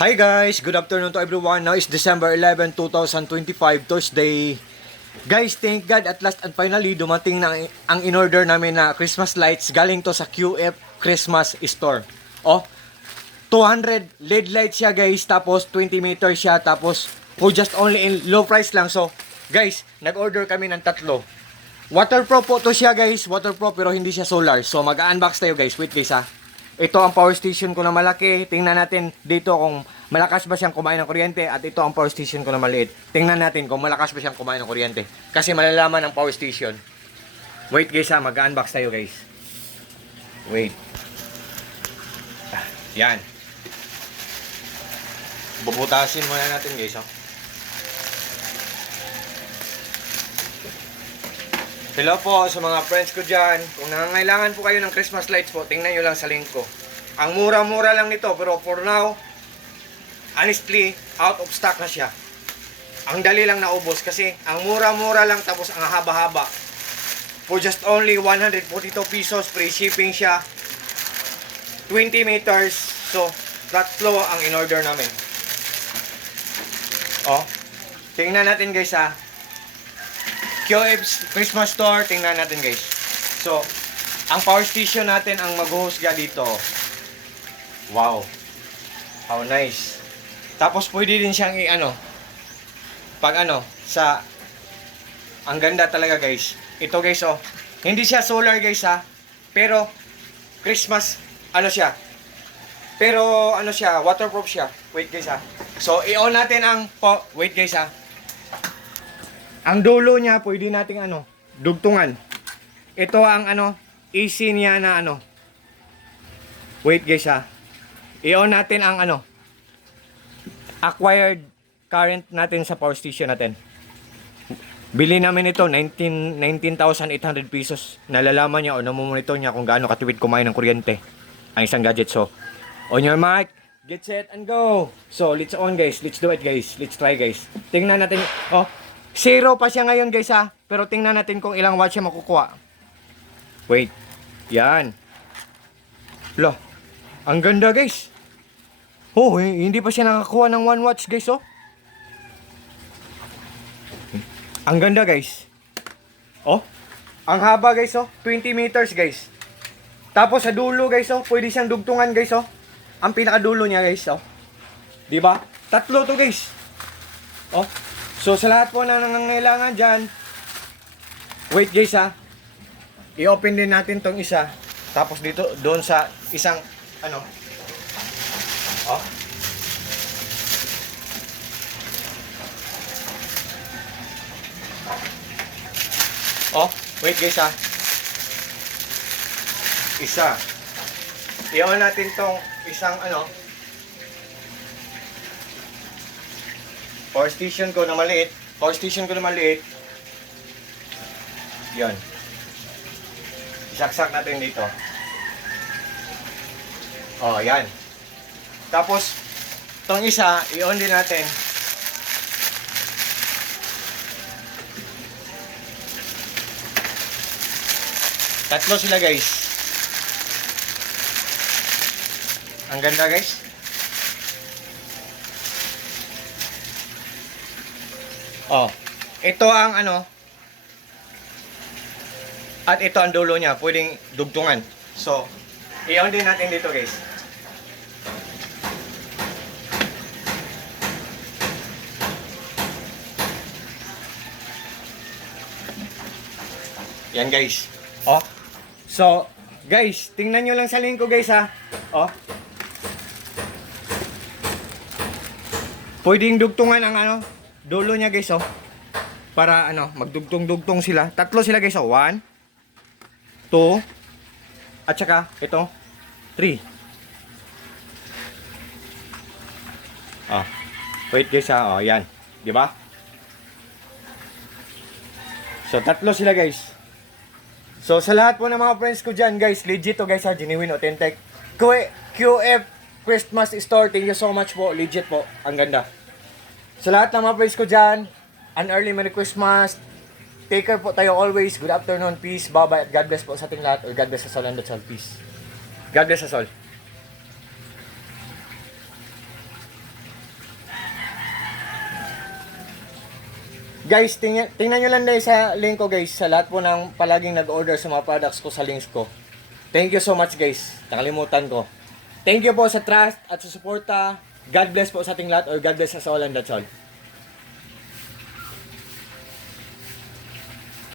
Hi guys, good afternoon to everyone. Now is December 11, 2025, Thursday. Guys, thank God at last and finally dumating na ang in-order namin na Christmas lights galing to sa QF Christmas Store. Oh, 200 LED lights siya guys, tapos 20 meters siya, tapos for just only in low price lang. So, guys, nag-order kami ng tatlo. Waterproof po to siya guys, waterproof pero hindi siya solar. So, mag-unbox tayo guys, wait guys ha. Ito ang power station ko na malaki. Tingnan natin dito kung malakas ba siyang kumain ng kuryente. At ito ang power station ko na maliit. Tingnan natin kung malakas ba siyang kumain ng kuryente. Kasi malalaman ang power station. Wait guys ha, mag-unbox tayo guys. Wait. Yan. Bubutasin muna natin guys ha. Hello po sa mga friends ko dyan. Kung nangangailangan po kayo ng Christmas lights po, tingnan nyo lang sa link ko. Ang mura-mura lang nito, pero for now, honestly, out of stock na siya. Ang dali lang naubos kasi ang mura-mura lang tapos ang haba-haba. For just only 142 pesos, free shipping siya. 20 meters. So, tatlo ang in-order namin. Oh, tingnan natin guys ha. QF's Christmas Store, tingnan natin guys. So, ang power station natin ang maghuhusga dito. Wow. How nice. Tapos pwede din siyang sa ang ganda talaga guys. Ito guys oh. Hindi siya solar guys ha. Pero Christmas siya. Pero siya, waterproof siya. Wait guys ha. So, i-on natin ang wait guys ha. Ang dulo niya, pwede nating dugtungan. Ito ang AC niya na Wait guys ha. I-on natin ang acquired current natin sa power station natin. Bili namin ito 19,800 pesos. Nalalaman niya o namomonitor niya kung gaano katipid kumain ng kuryente ang isang gadget. So, on your mic, get set and go. So, let's on guys. Let's do it guys. Let's try guys. Tingnan natin. Oh, 0 pa siya ngayon guys ha. Pero tingnan natin kung ilang watts siya makukuha. Wait. Yan. Loh. Ang ganda guys. Oh, hindi pa siya nakakuha ng 1 watts guys oh. Ang ganda guys. Oh. Ang haba guys oh. 20 meters guys. Tapos sa dulo guys oh. Pwede siyang dugtungan guys oh. Ang pinakadulo niya guys oh. Diba? Tatlo to guys. Oh. So, sa lahat po na nangangailangan dyan, wait guys ha, i-open din natin tong isa, tapos dito, doon sa isang, oh. Oh, wait guys ha, isa, i-on natin tong isang, power station ko na maliit. Yan. Isaksak natin dito. Oh, yan. Tapos, itong isa, i-on din natin. Tatlo sila guys. Ang ganda guys. Oh, ito ang at ito ang dulo niya, pwedeng dugtungan. So, i-on din natin dito guys. Yan guys. Oh. So, guys, tingnan nyo lang sa link ko guys ha. Oh. Pwedeng dugtungan ang dulo niya guys oh. Para magdugtong-dugtong sila. Tatlo sila guys oh. 1, 2, at saka ito 3. Oh. Wait guys ha. Oh, yan. 'Di ba? So tatlo sila guys. So sa lahat po ng mga friends ko diyan guys, legit to guys ha, genuine authentic. QF Christmas Store. Thank you so much po. Legit po. Ang ganda. Sa lahat ng mga friends ko dyan, an early Merry Christmas. Take care po tayo always. Good afternoon, peace, bye-bye, at God bless po sa ating lahat. Or God bless us all and that's all, peace. God bless us all. Guys, tingnan nyo lang dahil sa link ko guys, sa lahat po ng palaging nag-order sa mga products ko sa links ko. Thank you so much guys. Nakalimutan ko. Thank you po sa trust at sa suporta. God bless po sa ating lahat or God bless us all and that's all.